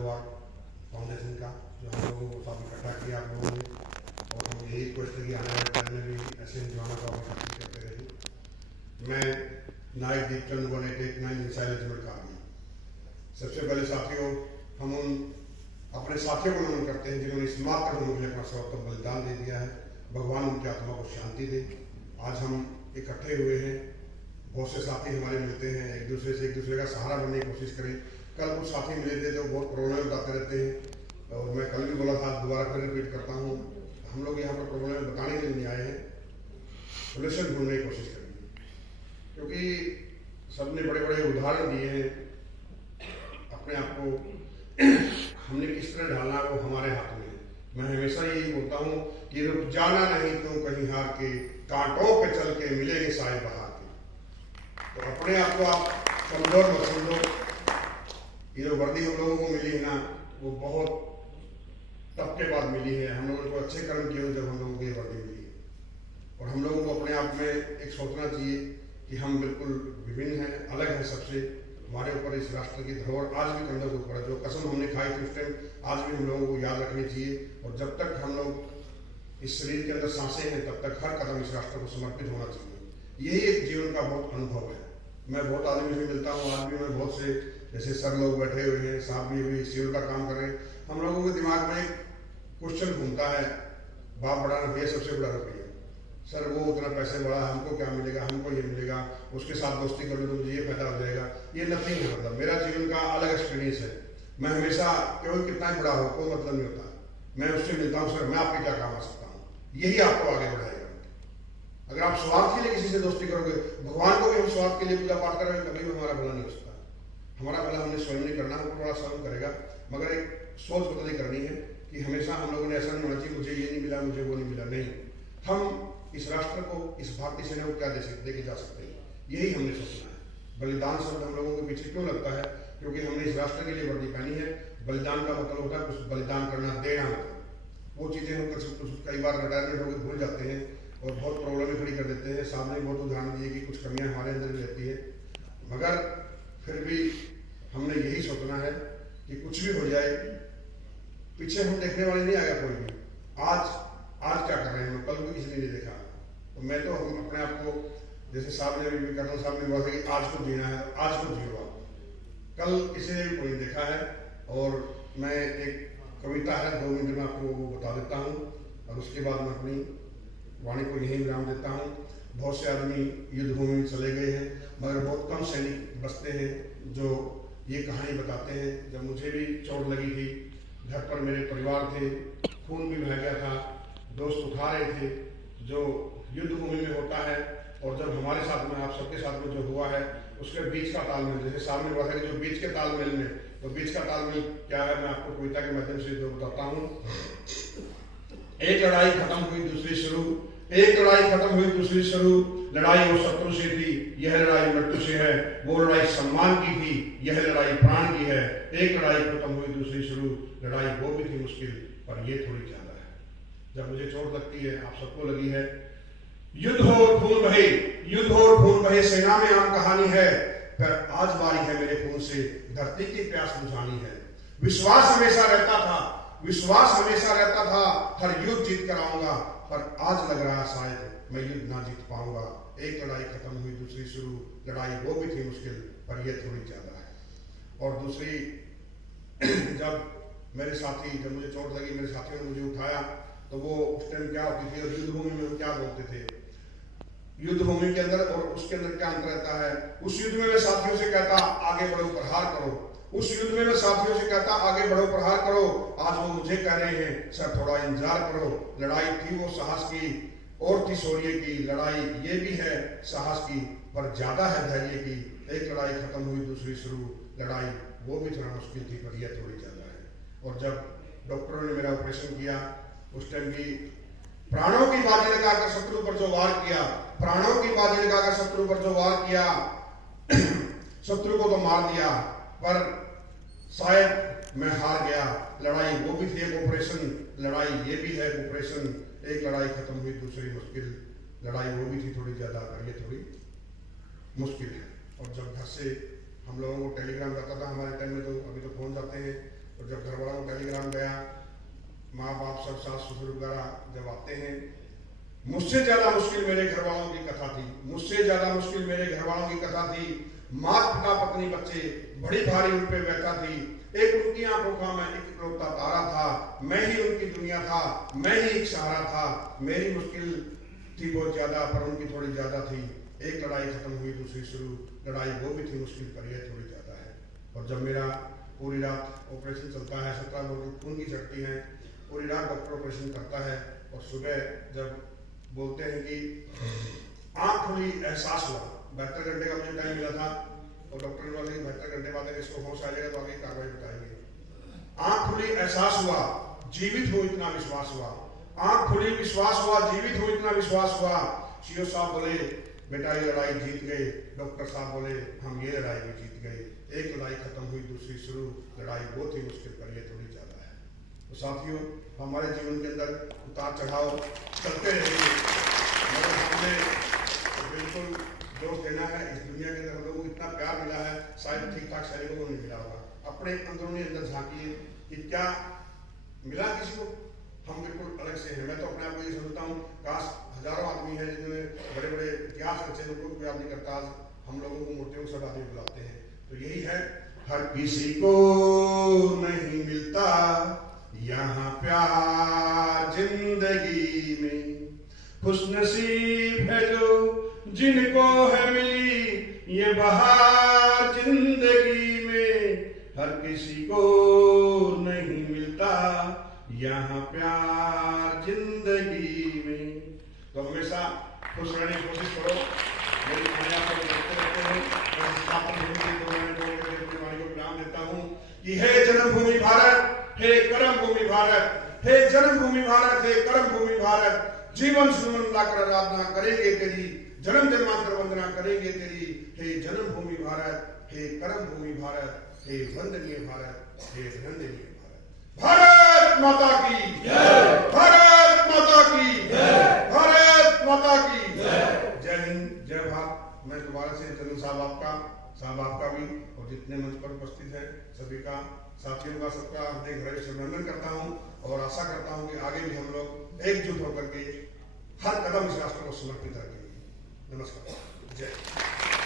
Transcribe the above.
Agarwal foundation का, जो हम लोगों को साथ इकट्ठा किया आप लोगों ने, और हम यही रिक्वेस्ट है कि आने वाले टाइम में भी ऐसे इंतजाम को आप इकट्ठी करते रहिए। मैं नायक दीपचंद 1889 मिसाइल रेजिमेंट का आर्मी। सबसे पहले साथियों, हम उन अपने साथियों को नमन करते हैं जिन्होंने इस मात्र होने के लिए अपना सर्वोत्तम बलिदान दे दिया है। भगवान उनकी आत्मा को शांति दे। आज हम इकट्ठे हुए हैं, बहुत से साथी हमारे मिलते हैं, एक दूसरे का सहारा बनने की कोशिश करें। कल कुछ साथी मिले थे तो बहुत प्रॉब्लम बताते रहते हैं, और मैं कल भी बोला था, दोबारा फिर रिपीट करता हूँ, हम लोग यहाँ पर प्रॉब्लम बताने के लिए नहीं आए हैं, सोल्यूशन ढूंढने की कोशिश करेंगे। क्योंकि सबने बड़े बड़े उदाहरण दिए हैं, अपने आप को हमने किस तरह ढालना वो हमारे हाथ में है। मैं हमेशा यही बोलता हूँ कि रुक जाना नहीं तो कहीं हार के, कांटों पे चल के मिलेंगे साए बहार के। तो अपने आप को आप कमजोर मत समझो। ये जो वर्दी हम लोगों को मिली है ना, वो बहुत तब के बाद मिली है। हम लोगों को अच्छे कर्म किए जब हम लोगों को ये वर्दी मिली है। और हम लोगों को अपने आप में एक सोचना चाहिए कि हम बिल्कुल विभिन्न हैं, अलग हैं सबसे। हमारे ऊपर इस राष्ट्र की धरोहर आज भी कंधों के ऊपर है। जो कसम हमने खाई थी उस टाइम आज भी हम लोगों को याद रखनी चाहिए। और जब तक हम लोग इस शरीर के अंदर सांसें हैं तब तक हर कदम इस राष्ट्र को समर्पित होना चाहिए। यही एक जीवन का बहुत अनुभव है। मैं बहुत आदमी से मिलता हूँ, आज भी मैं बहुत से जैसे सर लोग बैठे हुए हैं, साहब भी हुई सेवा का काम कर रहे हैं। हम लोगों के दिमाग में एक क्वेश्चन घूमता है, बाप बड़ा रुपया सबसे बड़ा रुपया, सर वो उतना पैसे बड़ा, हमको क्या मिलेगा, हमको ये मिलेगा, उसके साथ दोस्ती कर लो तो मुझे ये फायदा हो जाएगा। ये नथिंग है। मतलब मेरा जीवन का अलग एक्सपीरियंस है। मैं हमेशा कोई कितना बड़ा हो कोई मतलब नहीं होता, मैं उससे मिलता हूँ, सर मैं आपके क्या काम आ सकता हूँ, यही आपको आगे बढ़ाएगा। अगर आप स्वार्थ के लिए किसी से दोस्ती करोगे, भगवान को भी हम स्वार्थ के लिए पूजा पाठ करेंगे, कभी भी हमारा भला नहीं हो सकता। हमारा भला हमने स्वयं नहीं करना, हमको बड़ा स्वयं करेगा। मगर एक सोच बदली करनी है कि हमेशा हम लोगों ने ऐसा नहीं होना चाहिए मुझे ये नहीं मिला, मुझे वो नहीं मिला। नहीं, हम इस राष्ट्र को, इस भारतीय सेना को क्या दे के जा सकते हैं, यही हमने सोचना है। बलिदान शब्द हम लोगों के पीछे क्यों लगता है? क्योंकि हमने इस राष्ट्र के लिए वर्दी पहनी है। बलिदान का मतलब होता है कुछ बलिदान करना, देना मतलब। वो चीज़ें हम कई बार रिटायरमेंट होकर भूल जाते हैं और बहुत प्रॉब्लम खड़ी कर देते हैं। सामने बहुत उदाहरण दिए कि कुछ कमियां हमारे अंदर भी रहती है, मगर फिर भी हमने यही सोचना है कि कुछ भी हो जाए, पीछे हम देखने वाले नहीं आएगा कोई भी। आज क्या कर रहे हैं, कल भी किसी ने नहीं देखा। तो मैं तो हम अपने आप को, जैसे साहब ने भी कर्नल साहब ने बोला था कि आज को जीना है, आज को जियो आप, कल किसी ने भी कोई देखा है। और मैं एक कविता है 2 मिनट में आपको वो बता देता हूँ, और उसके बाद मैं अपनी वाणी को यही विराम देता हूँ। बहुत से आदमी युद्ध भूमि में चले गए हैं, मगर बहुत कम सैनिक बचते हैं जो ये कहानी बताते हैं। जब मुझे भी चोट लगी थी, घर पर मेरे परिवार थे, खून भी बह गया था, दोस्त उठा रहे थे। जो युद्ध भूमि में होता है और जब हमारे साथ में, आप सबके साथ में जो हुआ है, उसके बीच का तालमेल, जैसे सामने हुआ था कि जो बीच के तालमेल में, तो बीच का तालमेल क्या है, मैं आपको कविता के माध्यम से जो बताता हूँ। एक लड़ाई खत्म हुई दूसरी शुरू, एक लड़ाई खत्म हुई दूसरी शुरू, लड़ाई वो शत्रु से थी, यह लड़ाई मृत्यु से है, वो लड़ाई सम्मान की थी, यह लड़ाई प्राण की है। एक लड़ाई खत्म हुई दूसरी शुरू, लड़ाई वो भी थी मुश्किल, पर ये थोड़ी ज्यादा है। जब मुझे चोट लगती है, आप सबको लगी है, युद्ध हो और खून बहे, युद्ध हो और खून बहे, सेना में आम कहानी है, पर आज बारी है मेरे खून से धरती की प्यास बुझानी है। विश्वास हमेशा रहता था, विश्वास हमेशा रहता था, हर युद्ध जीत कर आऊंगा, पर आज लग रहा शायद मैं युद्ध ना जीत पाऊंगा। एक लड़ाई खत्म हुई दूसरी शुरू, लड़ाई वो भी थी मुश्किल, पर यह थोड़ी ज्यादा है। और दूसरी, जब मेरे साथी, जब मुझे चोट लगी, मेरे साथियों ने मुझे उठाया, तो वो उस टाइम क्या होती थी, और युद्ध भूमि में हम क्या बोलते थे, युद्ध भूमि के अंदर और उसके अंदर क्या अंतर रहता है। उस युद्ध में मैं साथियों से कहता आगे बढ़ो प्रहार करो, उस युद्ध में मैं साथियों से कहता आगे बढ़ो प्रहार करो। आज वो मुझे कह रहे हैं सर थोड़ा इंतजार करो। लड़ाई थी वो साहस की और थी शौर्य की, लड़ाई ये भी है साहस की, पर ज्यादा है धैर्य की। एक लड़ाई खत्म हुई दूसरी शुरू, लड़ाई वो भी थोड़ा मुश्किल थी, पर यह थोड़ी ज्यादा है। और जब डॉक्टरों ने मेरा ऑपरेशन किया, उस टाइम भी प्राणों की बाजी लगाकर शत्रु पर जो वार किया, प्राणों की बाजी लगाकर शत्रु पर जो वार किया, शत्रु को तो मार दिया, पर शायद मैं हार गया। लड़ाई वो भी थी एक ऑपरेशन, लड़ाई ये भी है ऑपरेशन। एक लड़ाई खत्म हुई दूसरी मुश्किल, लड़ाई वो भी थी थोड़ी ज्यादा, पर ये थोड़ी मुश्किल है। और जब घर से हम लोगों को टेलीग्राम जाता था, हमारे टाइम में तो, अभी तो फोन जाते हैं, और जब घर वालों को टेलीग्राम गया, माँ बाप सब सास ससुर वगैरह जब आते हैं, मुझसे ज्यादा मुश्किल मेरे घर वालों की कथा थी, मुझसे ज्यादा मुश्किल मेरे घर वालों की कथा थी। माता पिता पत्नी बच्चे बड़ी भारी उन पे बैठा थी। एक उनकी आंखों का मैं एक इकलौता तारा था, मैं ही उनकी दुनिया था, मैं ही एक सहारा था। मेरी मुश्किल थी बहुत ज्यादा, पर उनकी थोड़ी ज्यादा थी। एक लड़ाई खत्म हुई, दूसरी शुरू। लड़ाई वो भी थी मुश्किल, पर यह थोड़ी ज्यादा है। और जब मेरा पूरी रात ऑपरेशन चलता है, 17 बोतल खून की चढ़ती है, पूरी रात डॉक्टर ऑपरेशन करता है, और सुबह जब बोलते हैं कि आंख खुली, एहसास हुआ। 72 घंटे का मुझे टाइम मिला था, और डॉक्टर ने बोला कि 72 घंटे बाद इसको होश आ जाएगा तो आगे कार्रवाई बताएंगे। आंख खुली, एहसास हुआ, जीवित हूं इतना विश्वास हुआ। आंख खुली, विश्वास हुआ, जीवित हूं इतना विश्वास हुआ। सीओ साहब बोले बेटा ये लड़ाई जीत गए। डॉक्टर साहब बोले हम ये लड़ाई भी जीत गए। एक लड़ाई खत्म हुई, दूसरी शुरू। लड़ाई बहुत ही मुश्किल, पर ये थोड़ी ज्यादा है। तो साथियों, हमारे जीवन के अंदर उतार चढ़ाव चलते रहेंगे, मगर हमने बिल्कुल दोष देना है। इस दुनिया के अंदर हम लोगों को इतना प्यार मिला है, शायद ठीक ठाक सैनिकों को नहीं मिला होगा। अपने अंदरूनी अंदर झांकिए कि क्या मिला किसी को। हम बिल्कुल अलग से हैं। मैं तो अपने आप को ये समझता हूँ, काश हजारों आदमी हैं जिन्होंने बड़े बड़े इतिहास रचे, उनको कोई याद नहीं करता। आज हम लोगों को मूर्तियों को सब आदमी बुलाते हैं। तो यही है, हर किसी को नहीं मिलता यहाँ प्यार जिंदगी में। खुशनसीब है जो जिनको है मिली ये बहार जिंदगी में। हर किसी को नहीं मिलता यहाँ प्यार जिंदगी में। तो हमेशा खुश रहने की कोशिश करो। मेरी दुनिया को देखते रहते हैं। मैं स्थापन भूमि को प्रणाम देता हूँ कि हे जन्मभूमि भारत, हे कर्म भूमि भारत, हे जन्मभूमि भारत, हे कर्म भूमि भारत। जीवन सुमन लाकर आराधना करेंगे तेरी, जन्म जन्मांतर वंदना करेंगे तेरी। हे जन्मभूमि भारत, हे कर्म भूमि भारत, हे वंदनीय भारत, हे अभिनंदनीय भारत। भारत माता की जय, भारत माता की जय, भारत माता की जय। जय हिंद, जय भारत। मैं दोबारा से चंदन साहब आपका भी, और जितने मंच पर उपस्थित है सभी का, साथियों का, सबका हृदय गहराई से अभिनंदन करता हूँ, और आशा करता हूँ कि आगे भी हम लोग एकजुट होकर के हर कदम इस राष्ट्र को समर्पित रखेंगे। नमस्कार, जय।